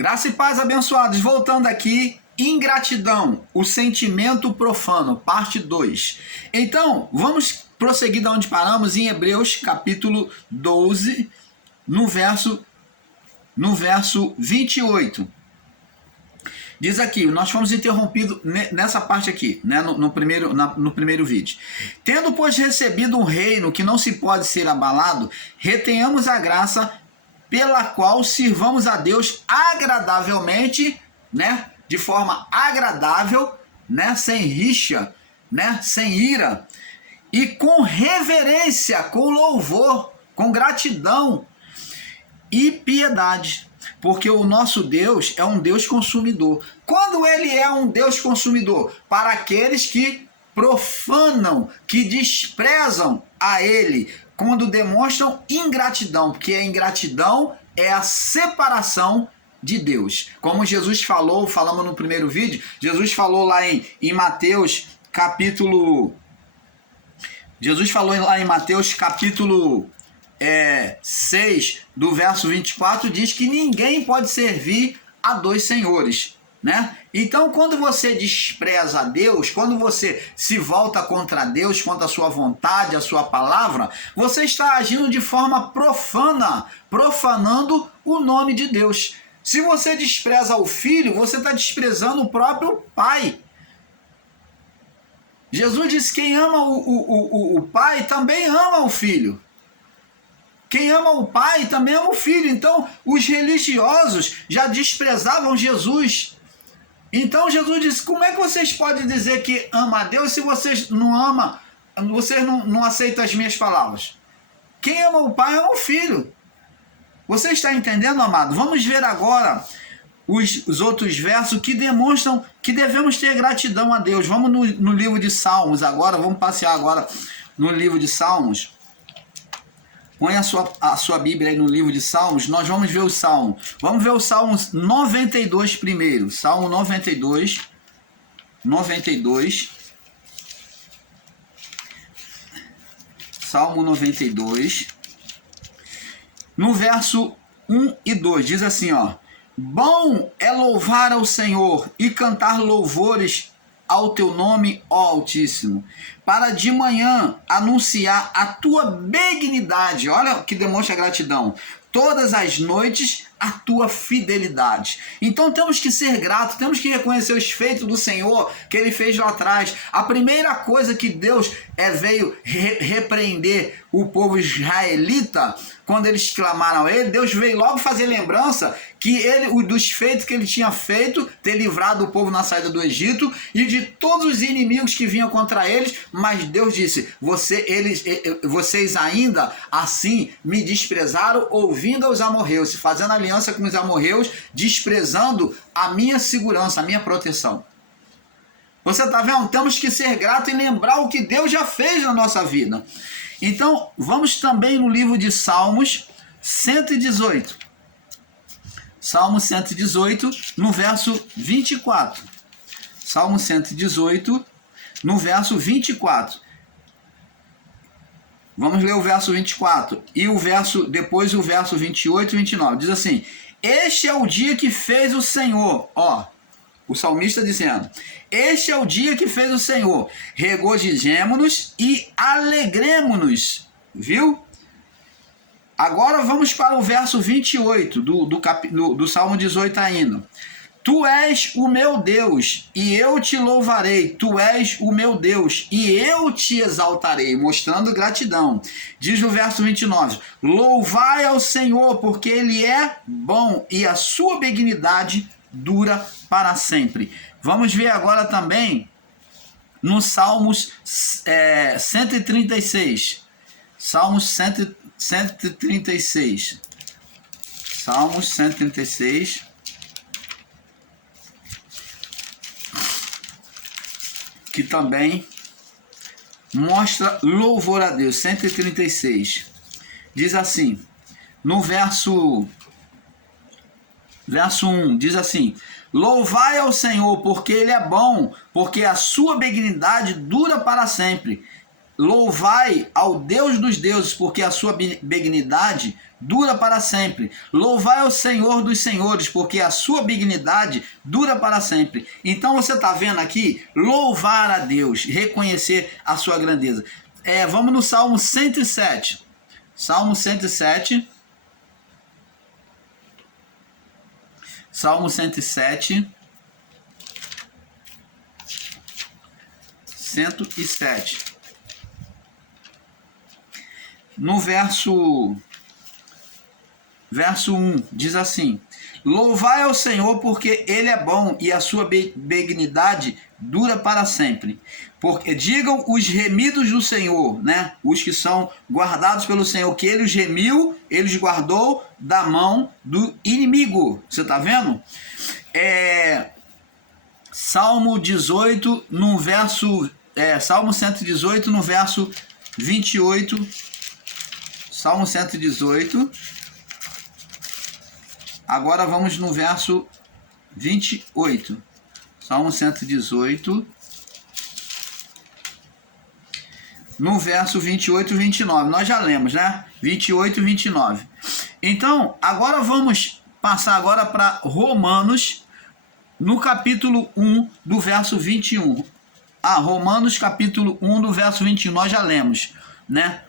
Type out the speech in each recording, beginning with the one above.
Graça e paz, abençoados. Voltando aqui, ingratidão, o sentimento profano, parte 2. Então, vamos prosseguir da onde paramos em Hebreus, capítulo 12, no verso 28. Diz aqui, nós fomos interrompidos nessa parte aqui, né, no primeiro vídeo. Tendo, pois, recebido um reino que não se pode ser abalado, retenhamos a graça pela qual sirvamos a Deus agradavelmente, né, de forma agradável, né, sem rixa, né, sem ira, e com reverência, com louvor, com gratidão e piedade. Porque o nosso Deus é um Deus consumidor. Quando ele é um Deus consumidor? Para aqueles que profanam, que desprezam a ele, quando demonstram ingratidão, porque a ingratidão é a separação de Deus. Como Jesus falou, falamos no primeiro vídeo, Jesus falou lá em Mateus capítulo... Jesus falou lá em Mateus capítulo 6, do verso 24, diz que ninguém pode servir a dois senhores, né? Então, quando você despreza a Deus, quando você se volta contra Deus, contra a sua vontade, a sua palavra, você está agindo de forma profana, profanando o nome de Deus. Se você despreza o Filho, você está desprezando o próprio Pai. Jesus disse que quem ama o Pai também ama o Filho. Quem ama o Pai também ama o Filho. Então, os religiosos já desprezavam Jesus. Então, Jesus disse, como é que vocês podem dizer que ama a Deus se vocês não amam, vocês não aceitam as minhas palavras? Quem ama o Pai ama o Filho. Você está entendendo, amado? Vamos ver agora os outros versos que demonstram que devemos ter gratidão a Deus. Vamos no livro de Salmos agora, vamos passear agora no livro de Salmos. Põe a sua Bíblia aí no livro de Salmos, nós vamos ver o Salmo. Vamos ver o Salmo 92 primeiro. Salmo 92. Salmo 92. No verso 1 e 2, diz assim, ó. Bom é louvar ao Senhor e cantar louvores ao teu nome, ó Altíssimo, para de manhã anunciar a tua benignidade, olha que demonstra gratidão, todas as noites a tua fidelidade. Então temos que ser gratos, temos que reconhecer os feitos do Senhor que ele fez lá atrás. A primeira coisa que Deus veio repreender o povo israelita, quando eles clamaram a ele, Deus veio logo fazer lembrança que dos feitos que ele tinha feito, ter livrado o povo na saída do Egito e de todos os inimigos que vinham contra eles, mas Deus disse, vocês ainda assim me desprezaram, ouvindo aos amorreus, fazendo aliança com os amorreus, desprezando a minha segurança, a minha proteção. Você está vendo? Temos que ser grato e lembrar o que Deus já fez na nossa vida. Então, vamos também no livro de Salmos 118. Salmo 118, no verso 24. Salmo 118, no verso 24. Vamos ler o verso 24. E depois o verso 28 e 29. Diz assim, este é o dia que fez o Senhor. Ó, o salmista dizendo, este é o dia que fez o Senhor. Regozijemo-nos e alegremo-nos. Viu? Agora vamos para o verso 28 do Salmo 18 ainda. Tu és o meu Deus, e eu te louvarei. Tu és o meu Deus, e eu te exaltarei, mostrando gratidão. Diz o verso 29, louvai ao Senhor, porque ele é bom, e a sua benignidade dura para sempre. Vamos ver agora também no Salmos 136. Salmos 136. Salmos 136. Que também mostra louvor a Deus. 136. Diz assim, no verso 1, diz assim, louvai ao Senhor, porque ele é bom, porque a sua benignidade dura para sempre. Louvai ao Deus dos deuses, porque a sua benignidade dura para sempre. Louvai ao Senhor dos senhores, porque a sua benignidade dura para sempre. Então você está vendo aqui, louvar a Deus, reconhecer a sua grandeza. Vamos no Salmo 107. Salmo 107. Salmo 107. 107. No verso 1, diz assim: louvai ao Senhor, porque Ele é bom e a sua benignidade dura para sempre. Porque digam os remidos do Senhor, né? Os que são guardados pelo Senhor, que Ele os remiu, Ele os guardou da mão do inimigo. Você está vendo? Salmo 18, no verso... Salmo 118, no verso 28. Salmo 118. Agora vamos no verso 28. Salmo 118. No verso 28 e 29. Nós já lemos, né? 28 e 29. Então, agora vamos passar agora para Romanos, no capítulo 1, do verso 21. Romanos, capítulo 1, do verso 21. Nós já lemos, né?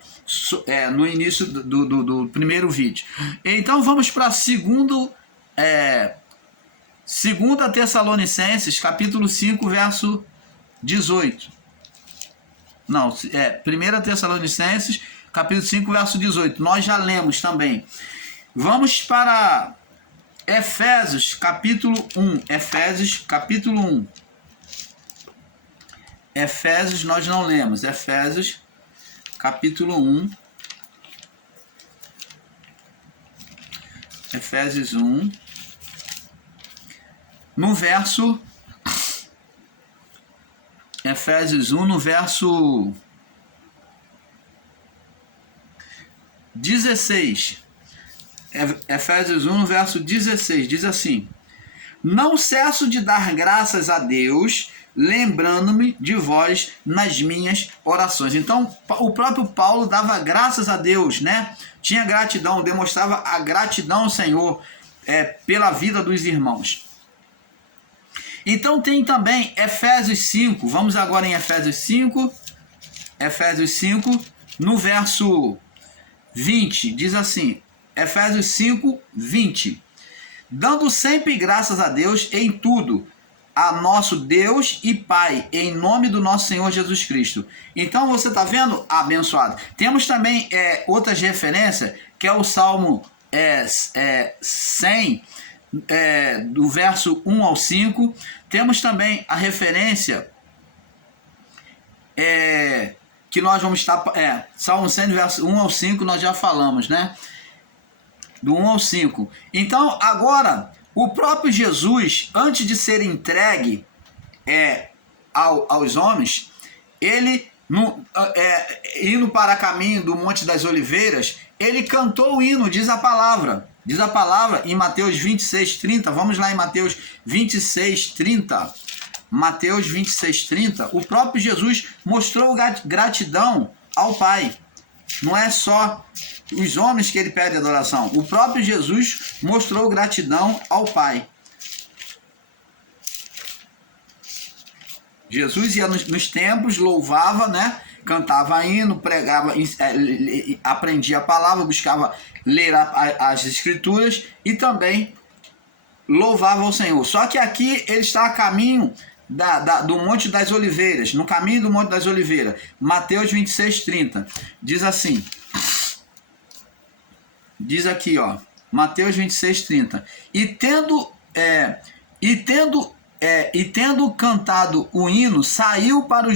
No início do primeiro vídeo. Então, vamos para segunda Tessalonicenses, capítulo 5, verso 18. Não, 1 Tessalonicenses, capítulo 5, verso 18. Nós já lemos também. Vamos para Efésios, capítulo 1. Efésios, capítulo 1. Efésios, nós não lemos. Efésios, capítulo 1. Efésios 1. No verso... Efésios 1, no verso 16. Efésios 1, no verso 16, diz assim: não cesso de dar graças a Deus, lembrando-me de vós nas minhas orações. Então, o próprio Paulo dava graças a Deus, né? Tinha gratidão, demonstrava a gratidão ao Senhor pela vida dos irmãos. Então tem também Efésios 5, vamos agora em Efésios 5, no verso 20, diz assim, Efésios 5, 20, dando sempre graças a Deus em tudo, a nosso Deus e Pai, em nome do nosso Senhor Jesus Cristo. Então você está vendo, abençoado? Temos também outras referências, que é o Salmo 100, do verso 1 ao 5. Temos também a referência que nós vamos estar... Salmo 100, do verso 1 ao 5, nós já falamos, né? Do 1 ao 5. Então, agora, o próprio Jesus, antes de ser entregue aos homens, ele, indo para caminho do Monte das Oliveiras, ele cantou o hino, diz a palavra. Diz a palavra em Mateus 26, 30. Vamos lá em Mateus 26, 30. Mateus 26, 30. O próprio Jesus mostrou gratidão ao Pai. Não é só os homens que ele pede adoração. O próprio Jesus mostrou gratidão ao Pai. Jesus ia nos templos, louvava, né? Cantava hino, pregava, aprendia a palavra, buscava ler as escrituras e também louvava o Senhor. Só que aqui ele está a caminho do Monte das Oliveiras, no caminho do Monte das Oliveiras. Mateus 26, 30. Diz assim, diz aqui, ó, Mateus 26, 30. E tendo cantado o hino, saiu para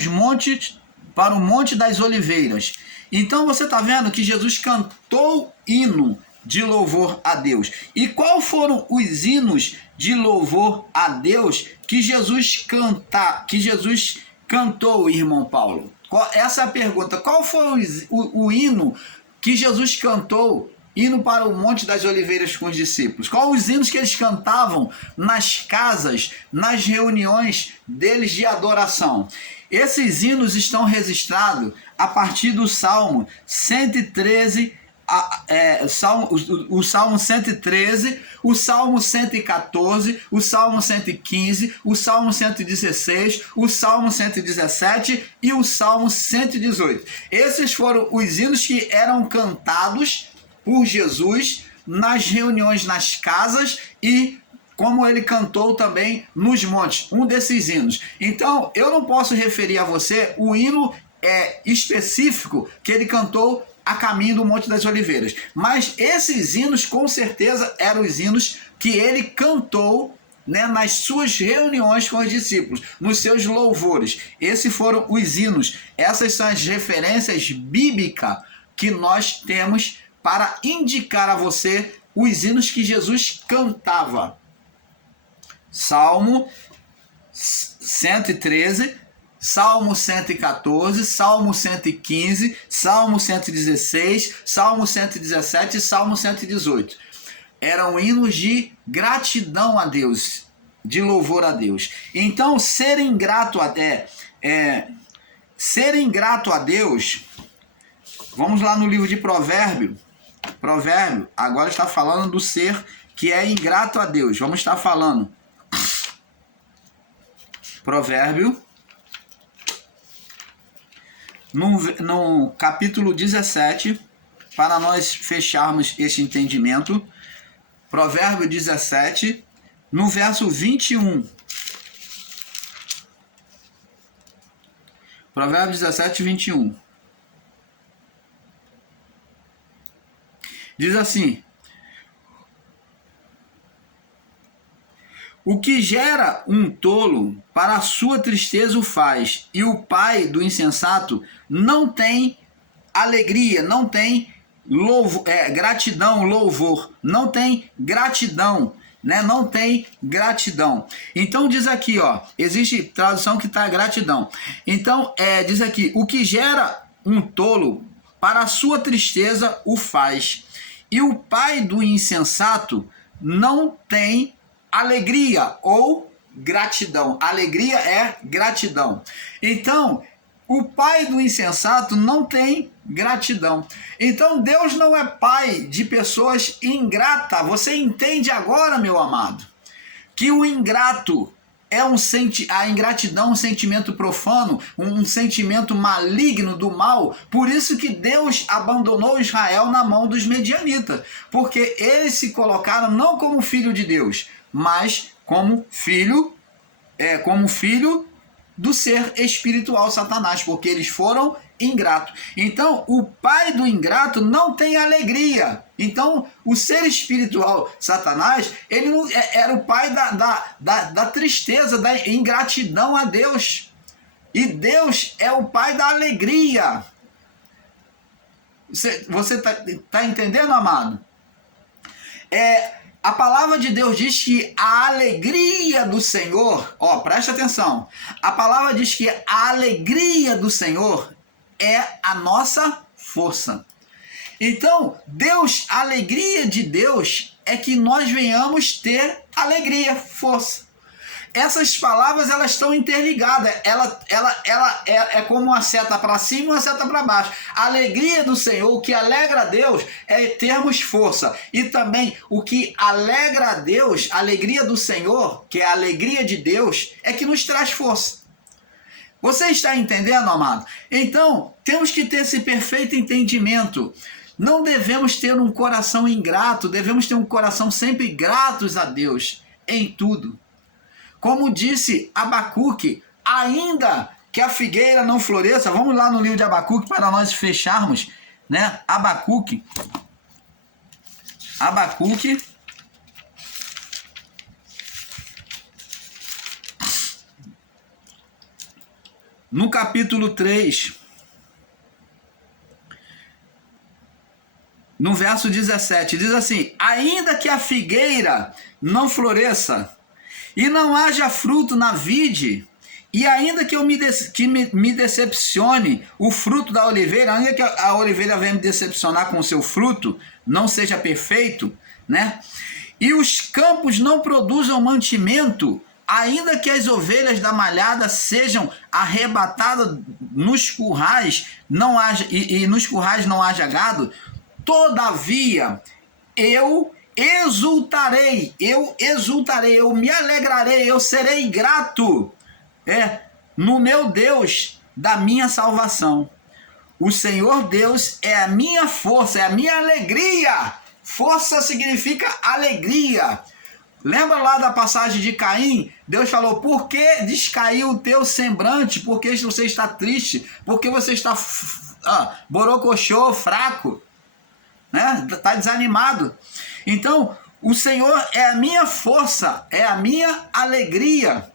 o Monte das Oliveiras. Então você está vendo que Jesus cantou hino de louvor a Deus. E qual foram os hinos de louvor a Deus que Jesus cantou, irmão Paulo? Essa é a pergunta. Qual foi o hino que Jesus cantou indo para o Monte das Oliveiras com os discípulos? Quais os hinos que eles cantavam nas casas, nas reuniões deles de adoração? Esses hinos estão registrados a partir do Salmo 113, o Salmo 113, o Salmo 114, o Salmo 115, o Salmo 116, o Salmo 117 e o Salmo 118. Esses foram os hinos que eram cantados por Jesus nas reuniões nas casas e como ele cantou também nos montes, um desses hinos. Então, eu não posso referir a você o hino específico que ele cantou a caminho do Monte das Oliveiras. Mas esses hinos, com certeza, eram os hinos que ele cantou, né, nas suas reuniões com os discípulos, nos seus louvores. Esses foram os hinos. Essas são as referências bíblicas que nós temos para indicar a você os hinos que Jesus cantava. Salmo 113, Salmo 114, Salmo 115, Salmo 116, Salmo 117 e Salmo 118. Eram hinos de gratidão a Deus, de louvor a Deus. Então, ser ingrato a Deus, vamos lá no livro de Provérbio, agora está falando do ser que é ingrato a Deus. Vamos estar falando. Provérbio, no capítulo 17, para nós fecharmos esse entendimento, Provérbio 17, no verso 21. Provérbio 17, 21. Diz assim: o que gera um tolo, para a sua tristeza o faz, e o pai do insensato não tem alegria, não tem gratidão, louvor, não tem gratidão, né? Não tem gratidão. Então diz aqui, ó, existe tradução que está gratidão. Então diz aqui: o que gera um tolo, para a sua tristeza o faz, e o pai do insensato não tem alegria ou gratidão. Alegria é gratidão. Então, o pai do insensato não tem gratidão. Então, Deus não é pai de pessoas ingratas. Você entende agora, meu amado, que o ingrato a ingratidão é um sentimento profano, um sentimento maligno do mal. Por isso que Deus abandonou Israel na mão dos medianitas, porque eles se colocaram não como filho de Deus, mas como filho do ser espiritual Satanás, porque eles foram ingratos. Então, o pai do ingrato não tem alegria. Então, o ser espiritual Satanás, ele não, era o pai da tristeza, da ingratidão a Deus. E Deus é o pai da alegria. Você tá entendendo, amado? A palavra de Deus diz que a alegria do Senhor, ó, presta atenção, a palavra diz que a alegria do Senhor é a nossa força. Então, a alegria de Deus é que nós venhamos ter alegria, força. Essas palavras, elas estão interligadas. Ela é como uma seta para cima e uma seta para baixo. A alegria do Senhor, o que alegra a Deus, é termos força. E também o que alegra a Deus, a alegria do Senhor, que é a alegria de Deus, é que nos traz força. Você está entendendo, amado? Então, temos que ter esse perfeito entendimento. Não devemos ter um coração ingrato, devemos ter um coração sempre gratos a Deus em tudo. Como disse Abacuque, ainda que a figueira não floresça, vamos lá no livro de Abacuque para nós fecharmos, né? Abacuque, no capítulo 3, no verso 17, diz assim: ainda que a figueira não floresça, e não haja fruto na vide, E ainda que me decepcione o fruto da oliveira, ainda que a oliveira venha me decepcionar com o seu fruto, não seja perfeito, né? E os campos não produzam mantimento, ainda que as ovelhas da malhada sejam arrebatadas nos currais, não haja, e nos currais não haja gado, todavia eu exultarei, eu me alegrarei, eu serei grato no meu Deus da minha salvação. O Senhor Deus é a minha força, é a minha alegria. Força significa alegria. Lembra lá da passagem de Caim? Deus falou: por que descaiu o teu semblante? Por que você está triste? Por que você está borocochô, fraco? Né? Está desanimado. Então, o Senhor é a minha força, é a minha alegria.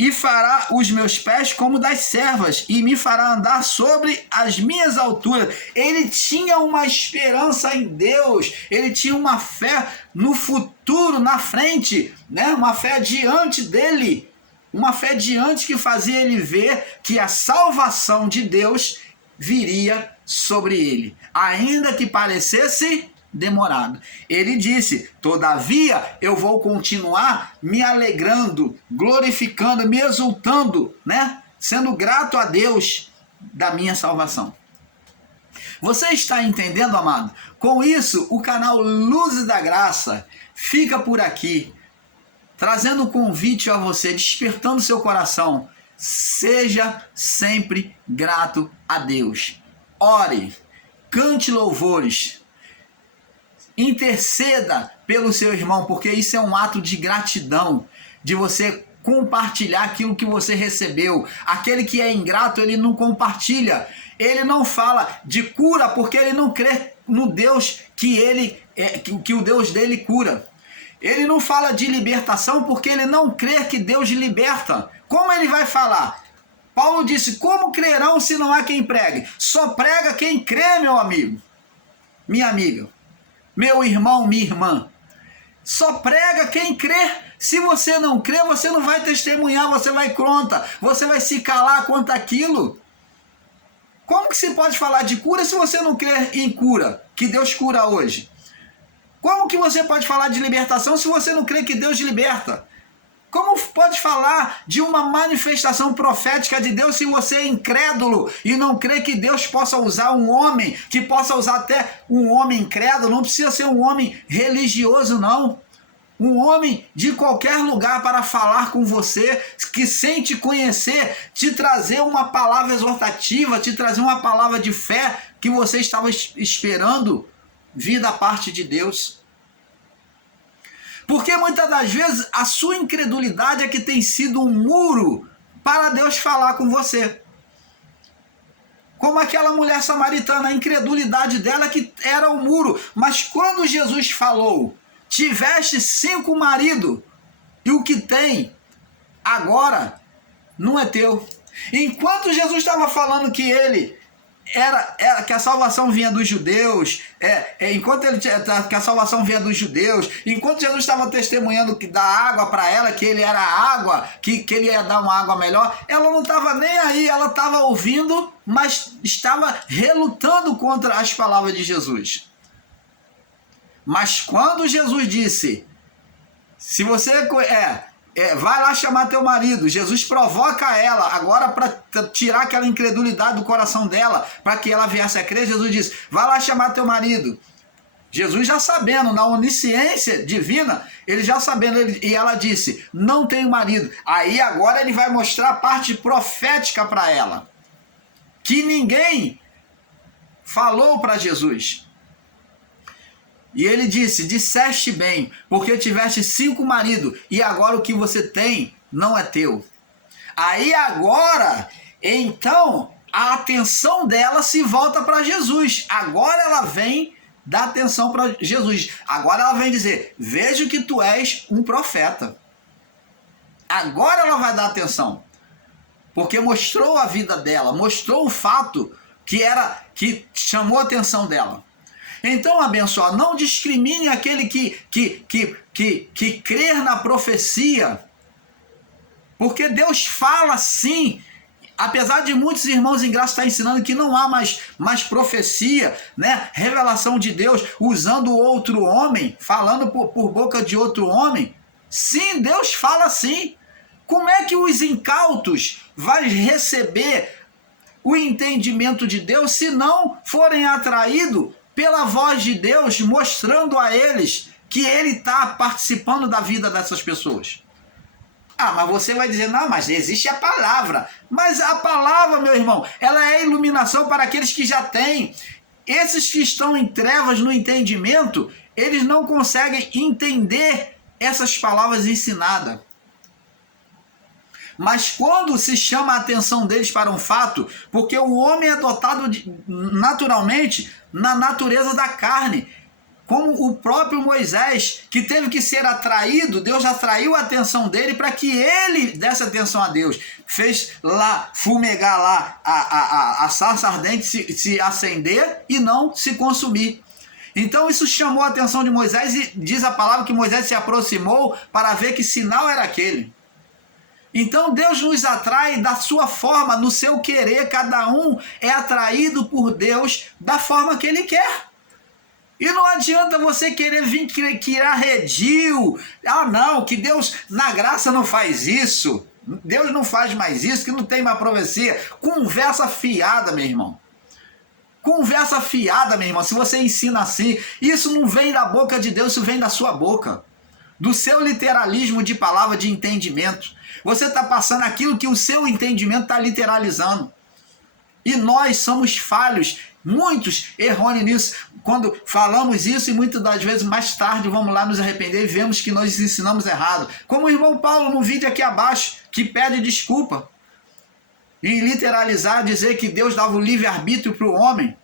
E fará os meus pés como das servas, e me fará andar sobre as minhas alturas. Ele tinha uma esperança em Deus, ele tinha uma fé no futuro, na frente, né? Uma fé diante dele, uma fé diante que fazia ele ver que a salvação de Deus viria sobre ele, ainda que parecesse demorado. Ele disse: todavia eu vou continuar me alegrando, glorificando, me exultando, né? Sendo grato a Deus da minha salvação. Você está entendendo, amado? Com isso, o canal Luzes da Graça fica por aqui, trazendo um convite a você, despertando seu coração. Seja sempre grato a Deus. Ore, cante louvores, interceda pelo seu irmão, porque isso é um ato de gratidão, de você compartilhar aquilo que você recebeu. Aquele que é ingrato, ele não compartilha, ele não fala de cura, porque ele não crê no Deus que o Deus dele cura. Ele não fala de libertação, porque ele não crê que Deus liberta. Como ele vai falar? Paulo disse: como crerão se não há quem pregue? Só prega quem crê, meu amigo, minha amiga, meu irmão, minha irmã. Só prega quem crê. Se você não crê, você não vai testemunhar, você vai contra, você vai se calar quanto àquilo. Como que se pode falar de cura se você não crê em cura, que Deus cura hoje? Como que você pode falar de libertação se você não crê que Deus liberta? Como pode falar de uma manifestação profética de Deus se você é incrédulo e não crê que Deus possa usar um homem, que possa usar até um homem incrédulo? Não precisa ser um homem religioso, não. Um homem de qualquer lugar para falar com você, que sem te conhecer, te trazer uma palavra exortativa, te trazer uma palavra de fé que você estava esperando vir da parte de Deus. Porque muitas das vezes a sua incredulidade é que tem sido um muro para Deus falar com você. Como aquela mulher samaritana, a incredulidade dela que era o muro. Mas quando Jesus falou: tiveste 5 maridos, e o que tem agora não é teu. Enquanto Jesus estava falando que ele era que a salvação vinha dos judeus, que a salvação vinha dos judeus, enquanto Jesus estava testemunhando que dá água para ela, que ele era água, que ele ia dar uma água melhor, ela não estava nem aí, ela estava ouvindo, mas estava relutando contra as palavras de Jesus. Mas quando Jesus disse: se você vai lá chamar teu marido, Jesus provoca ela agora para tirar aquela incredulidade do coração dela, para que ela viesse a crer. Jesus diz: vai lá chamar teu marido. Jesus já sabendo, na onisciência divina, ele já sabendo, e ela disse: não tenho marido. Aí agora ele vai mostrar a parte profética para ela, que ninguém falou para Jesus. E ele disse: disseste bem, porque tiveste 5 maridos, e agora o que você tem não é teu. Aí agora, então, a atenção dela se volta para Jesus. Agora ela vem dar atenção para Jesus. Agora ela vem dizer: vejo que tu és um profeta. Agora ela vai dar atenção, porque mostrou a vida dela, mostrou o fato que chamou a atenção dela. Então, abençoado, não discrimine aquele que crer na profecia Porque Deus fala sim. Apesar de muitos irmãos em graça estar ensinando que não há mais profecia, né? Revelação de Deus usando outro homem, falando por boca de outro homem. Sim, Deus fala sim. Como é que os incautos vão receber o entendimento de Deus se não forem atraídos pela voz de Deus, mostrando a eles que Ele está participando da vida dessas pessoas? Ah, mas você vai dizer, não, mas existe a palavra. Mas a palavra, meu irmão, ela é iluminação para aqueles que já têm. Esses que estão em trevas no entendimento, eles não conseguem entender essas palavras ensinadas. Mas quando se chama a atenção deles para um fato, porque o homem é dotado naturalmente na natureza da carne, como o próprio Moisés, que teve que ser atraído, Deus atraiu a atenção dele para que ele desse atenção a Deus. Fez lá, fumegar lá a sarça ardente se acender e não se consumir. Então isso chamou a atenção de Moisés e diz a palavra que Moisés se aproximou para ver que sinal era aquele. Então Deus nos atrai da sua forma, no seu querer, cada um é atraído por Deus da forma que ele quer. E não adianta você querer vir criar redil. Ah, não, que Deus na graça não faz isso. Deus não faz mais isso, que não tem mais profecia. Conversa fiada, meu irmão. Conversa fiada, meu irmão. Se você ensina assim, isso não vem da boca de Deus, isso vem da sua boca. Do seu literalismo de palavra, de entendimento. Você está passando aquilo que o seu entendimento está literalizando. E nós somos falhos. Muitos errôneos nisso, quando falamos isso e muitas das vezes mais tarde vamos lá nos arrepender e vemos que nós ensinamos errado. Como o irmão Paulo no vídeo aqui abaixo, que pede desculpa. E literalizar, dizer que Deus dava o livre-arbítrio para o homem.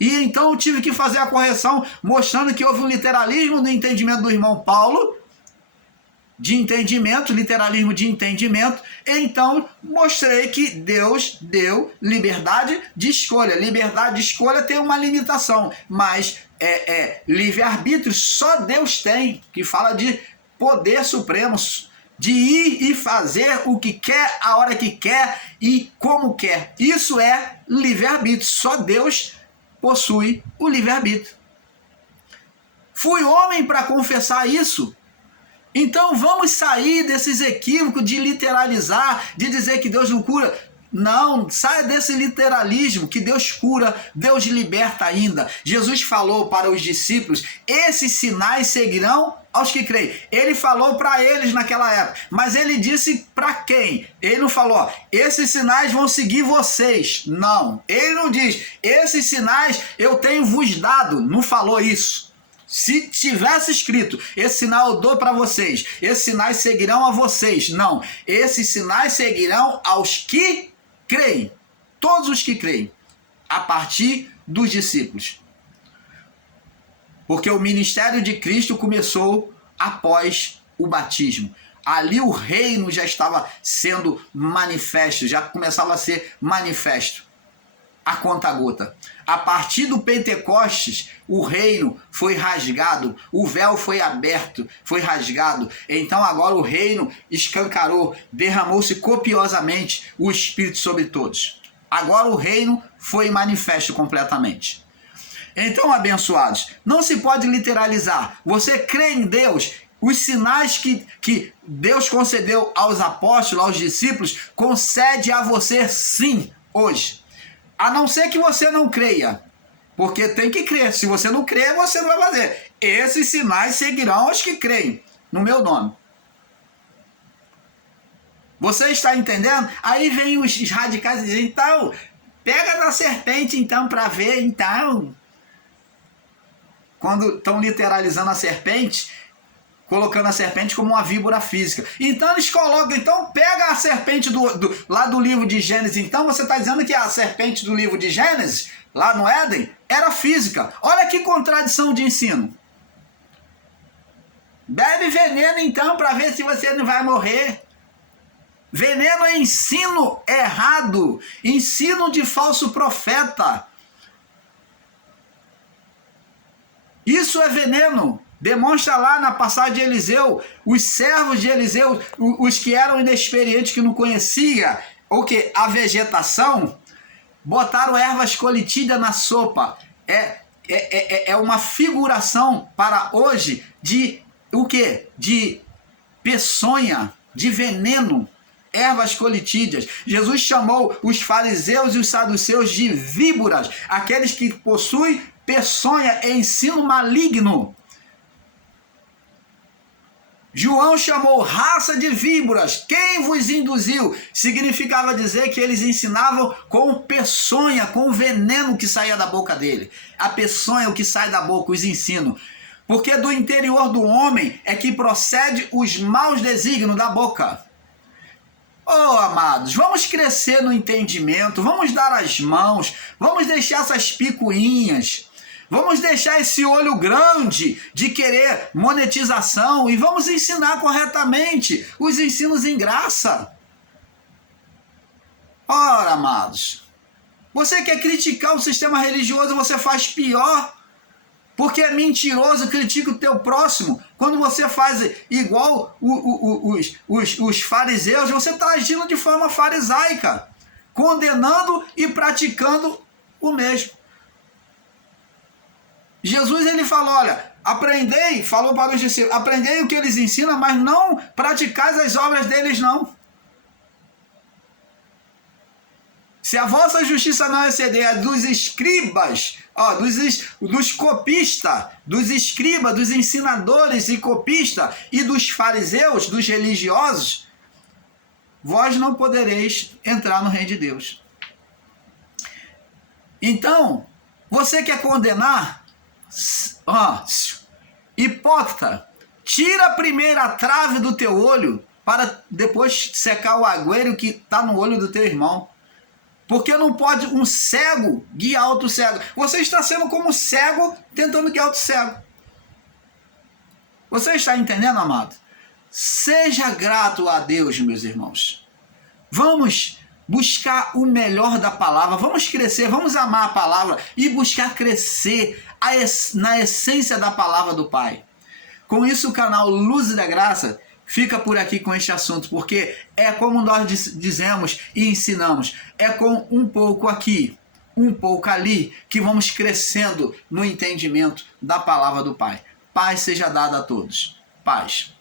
E então eu tive que fazer a correção, mostrando que houve um literalismo no entendimento do irmão Paulo, de entendimento, literalismo de entendimento. Então mostrei que Deus deu liberdade de escolha. Liberdade de escolha tem uma limitação, mas livre-arbítrio só Deus tem, que fala de poder supremo, de ir e fazer o que quer, a hora que quer e como quer. Isso é livre-arbítrio, só Deus possui o livre-arbítrio. Fui homem para confessar isso. Então vamos sair desses equívocos de literalizar, de dizer que Deus não cura. Não, saia desse literalismo, que Deus cura, Deus liberta ainda. Jesus falou para os discípulos, esses sinais seguirão aos que creem. Ele falou para eles naquela época, mas ele disse para quem? Ele não falou, ó, esses sinais vão seguir vocês. Não, ele não diz, esses sinais eu tenho vos dado. Não falou isso. Se tivesse escrito, esse sinal eu dou para vocês, esses sinais seguirão a vocês. Não, esses sinais seguirão aos que creem. Todos os que creem, a partir dos discípulos. Porque o ministério de Cristo começou após o batismo. Ali o reino já estava sendo manifesto, já começava a ser manifesto. A conta-gota. A partir do Pentecostes, o reino foi rasgado, o véu foi aberto, foi rasgado. Então agora o reino escancarou, derramou-se copiosamente o Espírito sobre todos. Agora o reino foi manifesto completamente. Então, abençoados, não se pode literalizar. Você crê em Deus, os sinais que Deus concedeu aos apóstolos, aos discípulos, concede a você sim, hoje. A não ser que você não creia, porque tem que crer. Se você não crer, você não vai fazer. Esses sinais seguirão aos que creem no meu nome. Você está entendendo? Aí vem os radicais e dizem, então, pega da serpente então para ver, então. Quando estão literalizando a serpente, colocando a serpente como uma víbora física. Então eles colocam, então pega a serpente lá do livro de Gênesis. Então você está dizendo que a serpente do livro de Gênesis, lá no Éden, era física. Olha que contradição de ensino. Bebe veneno então para ver se você não vai morrer. Veneno é ensino errado, ensino de falso profeta. Isso é veneno. Demonstra lá na passagem de Eliseu, os servos de Eliseu, os que eram inexperientes, que não conheciam a vegetação, botaram ervas coletidas na sopa. É uma figuração para hoje de o quê? De peçonha, de veneno, ervas coletidas. Jesus chamou os fariseus e os saduceus de víboras, aqueles que possuem peçonha e ensino maligno. João chamou raça de víboras. Quem vos induziu? Significava dizer que eles ensinavam com peçonha, com veneno que saía da boca dele. A peçonha é o que sai da boca, os ensinos. Porque do interior do homem é que procede os maus desígnios da boca. Oh, amados, vamos crescer no entendimento, vamos dar as mãos, vamos deixar essas picuinhas, vamos deixar esse olho grande de querer monetização e vamos ensinar corretamente os ensinos em graça. Ora, amados, você quer criticar o sistema religioso, você faz pior. Porque é mentiroso, critica o teu próximo. Quando você faz igual os fariseus, você está agindo de forma farisaica, condenando e praticando o mesmo. Jesus ele falou, olha, aprendei, falou para os discípulos, aprendei o que eles ensinam, mas não praticais as obras deles não. Se a vossa justiça não exceder a dos escribas, dos copistas, dos escribas, dos ensinadores e copistas e dos fariseus, dos religiosos, vós não podereis entrar no reino de Deus. Então, você quer condenar? Hipócrita, tira a primeira trave do teu olho para depois secar o agüero que está no olho do teu irmão. Porque não pode um cego guiar outro cego. Você está sendo como cego tentando guiar outro cego. Você está entendendo, amado? Seja grato a Deus, meus irmãos. Vamos buscar o melhor da palavra. Vamos crescer, vamos amar a palavra e buscar crescer na essência da palavra do Pai. Com isso, o canal Luz da Graça fica por aqui com este assunto, porque é como nós dizemos e ensinamos, é com um pouco aqui, um pouco ali, que vamos crescendo no entendimento da palavra do Pai. Paz seja dada a todos. Paz.